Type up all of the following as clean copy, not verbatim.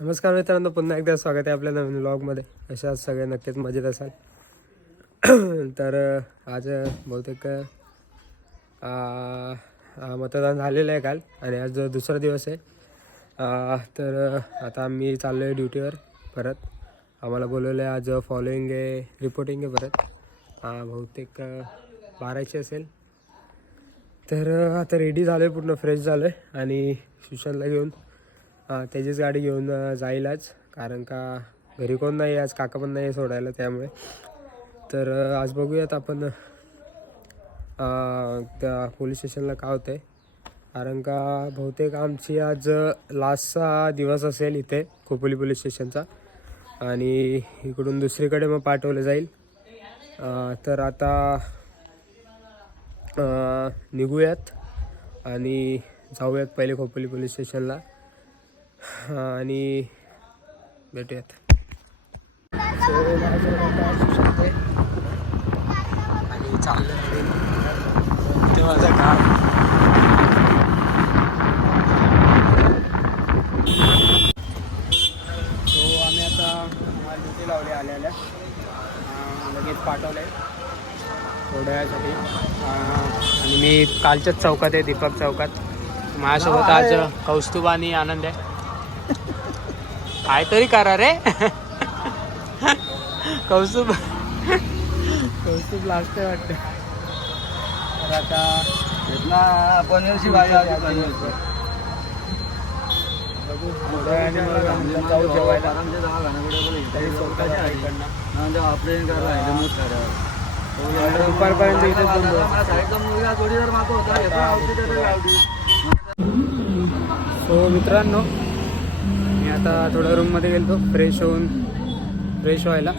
नमस्कार मित्रांनो, पुन्हा एकदा स्वागत आहे आपल्या नवीन व्लॉगमध्ये. अशाच सगळे नक्कीच मजेत असाल. तर आज बहुतेक मतदान झालेलं आहे काल आणि आज दुसरा दिवस आहे. तर आता आम्ही चाललो आहे ड्युटीवर परत. आम्हाला बोलवलं आहे आज फॉलोइंग आहे, रिपोर्टिंग आहे परत. बहुतेक 12ची असेल. तर आता रेडी झालो आहे, पूर्ण फ्रेश झालो आहे आणि सुशांतला घेऊन त्याचीच गाडी घेऊन जाईल आज, कारण का घरी कोण नाही आज, काका पण नाही सोडायला, त्यामुळे. तर आज बघूयात आपण त्या पोलीस स्टेशनला काय होतं आहे, कारण का बहुतेक आमची आज लास्टचा दिवस असेल इथे खोपोली पोलीस स्टेशनचा आणि इकडून दुसरीकडे मग पाठवलं जाईल. तर आता निघूयात आणि जाऊयात पहिले खोपोली पोलीस स्टेशनला आणि भेटूयात. आणि चाललं ते माझं काम. सो आम्ही आता ड्युटी लावली आल्या लगेच पाठवलं आहे थोड्या वेळासाठी. आणि मी कालच्याच चौकात आहे, दीपक चौकात. माझ्यासोबत आज कौस्तुभ आणि आनंद आहे. काहीतरी करा रे. कौस्तुभ लास्ट आहे वाटतं. तर आता पनीरची भाजी बघू थोड्या वेळाने मग जाऊ जेवायला. दुपारपर्यंत इथेच बंद. सो मित्रांनो, मी आता थोडं रूममध्ये गेलो फ्रेश व्हायला.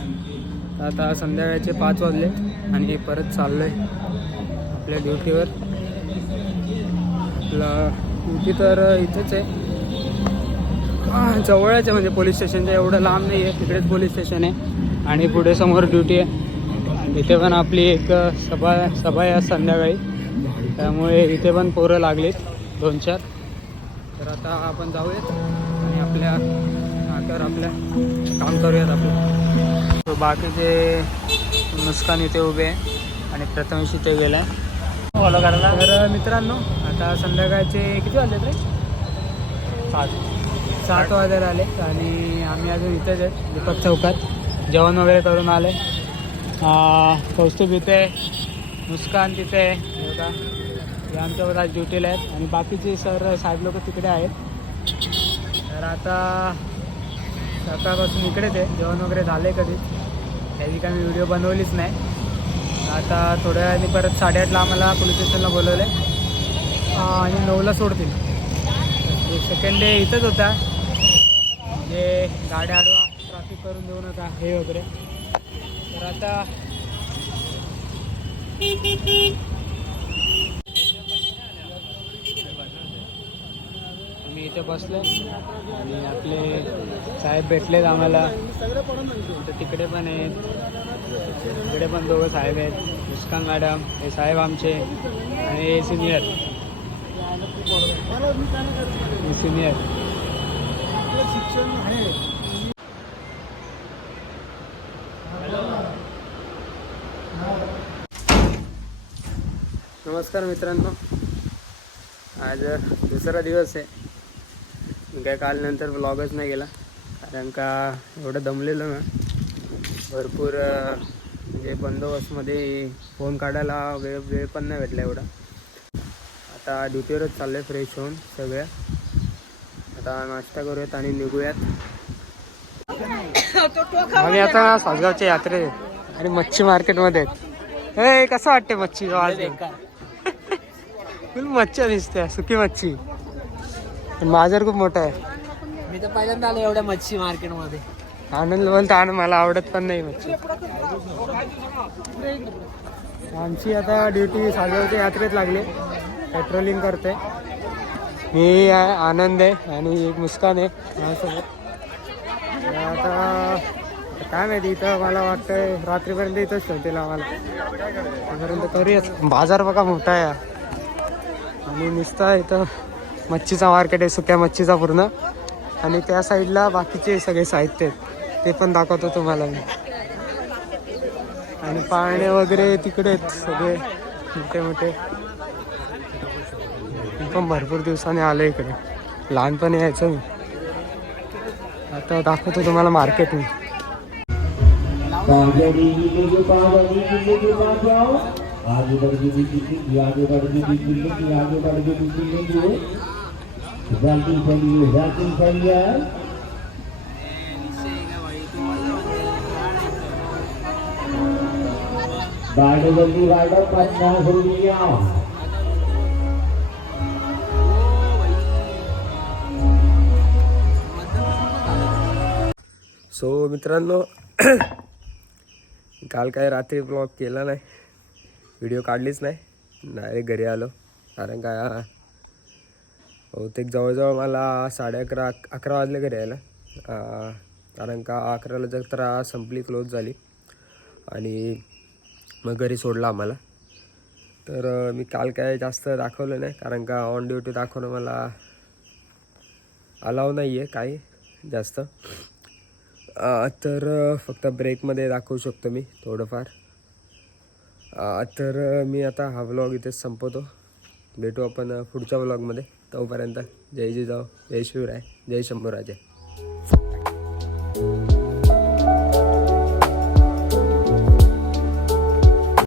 आता संध्याकाळचे 5 वाजले आणि परत चाललो आहे आपल्या ड्युटीवर. आपला ड्युटी तर इथेच आहे, जवळच आहे, म्हणजे पोलीस स्टेशनच्या एवढं लांब नाही आहे. तिकडेच पोलीस स्टेशन आहे आणि पुढे समोर ड्युटी आहे. इथे पण आपली एक सभा आहे संध्याकाळी, त्यामुळे इथे पण पोरं लागलीत 2-4. तर आता आपण जाऊयात आणि आपल्या काम करूयात आपलं. तो बाकीचे मुस्कान इथे उभे आहे आणि प्रथमेश इथे गेला आहे फॉलो करायला. तर मित्रांनो, आता संध्याकाळचे किती वाजले रे? 7 वाजायला आले आणि आम्ही अजून इथेच आहेत दीपक चौकात. जेवण वगैरे करून आले. कौस्तुभ इथे, मुस्कान तिथे आहे बघा, हे आमच्यावर आज ड्युटीला आहेत आणि बाकीचे साहेब लोक तिकडे आहेत. तर आता सकाळपासून इकडेच आहे. जेवण वगैरे झालं आहे कधीच, त्याची काही मी व्हिडिओ बनवलीच नाही. आता थोड्या वेळाने परत 8:30ला आम्हाला पोलीस स्टेशनला बोलवलं आहे आणि 9ला सोडतील. सेकंड डे इथंच होता, म्हणजे गाड्या आडवा ट्रॅफिक करून देऊ नका हे वगैरे. तर आता मी इथे बसलो आणि आपले साहेब भेटलेत आम्हाला. तर तिकडे पण आहेत, तिकडे पण 2 साहेब आहेत, मुस्कान मॅडम हे साहेब आमचे आणि हे सिनियर. नमस्कार मित्रांनो, आज दुसरा दिवस आहे. मी काय काल नंतर व्लॉगच नाही गेला, कारण का एवढं दमलेलं ना, भरपूर म्हणजे बंदोबस्तमध्ये फोन काढायला वेळ पण नाही भेटला एवढा. आता ड्युटीवरच चाललं आहे फ्रेश होऊन सगळ्या. आता नाश्ता करूयात आणि निघूयात. आम्ही आता सासगावच्या यात्रेत आणि मच्छी मार्केटमध्ये आहेत. कसं वाटते मच्छी? आज फुल मच्छी दिसते, सुकी मच्छी. पण बाजार खूप मोठा आहे. मी तर पहिल्यांदा आलो एवढ्या मच्छी मार्केटमध्ये. आनंद बोलतो आणि मला आवडत पण नाही मच्छी. आमची आता ड्युटी सासगावच्या यात्रेत लागली, पेट्रोलिंग करते. मी आनंद आहे आणि एक मुस्कान आहे माझ्यासोबत. आता काय माहिती, इथं मला वाटतंय रात्रीपर्यंत इथंच ठेवतील आम्हाला. त्यापर्यंत करूयाच. बाजार बघा मोठा आहे आणि नुसता इथं मच्छीचा मार्केट आहे, सुक्या मच्छीचा पूर्ण. आणि त्या साईडला बाकीचे सगळे साहित्य आहेत ते पण दाखवतो तुम्हाला मी. आणि पाळणे वगैरे तिकडे आहेत सगळे मोठे मोठे. मी पण भरपूर दिवसांनी आलो इकडे, लहानपणी यायचो मी. आता दाखवतो तुम्हाला मार्केट मी. सो मित्रांनो, काल काय रात्री ब्लॉग केला नाही, व्हिडिओ काढलीच नाही, डायरेक्ट घरी आलो. कारण काय बहुतेक जवळजवळ मला 11:30 वाजले घरी यायला. कारण का 11ला जत्रा संपली, क्लोज झाली आणि मग घरी सोडलं आम्हाला. तर मी काल काय जास्त दाखवलं नाही, कारण का ऑन ड्युटी दाखवणं मला अलाव नाही आहे काही जास्त. तर फक्त ब्रेकमध्ये दाखवू शकतो मी थोडंफार. तर मी आता हा व्लॉग इथेच संपवतो. भेटू आपण पुढच्या व्लॉगमध्ये. तोपर्यंत जय जिजाऊ, जय शिवराय, जय शंभूराजे.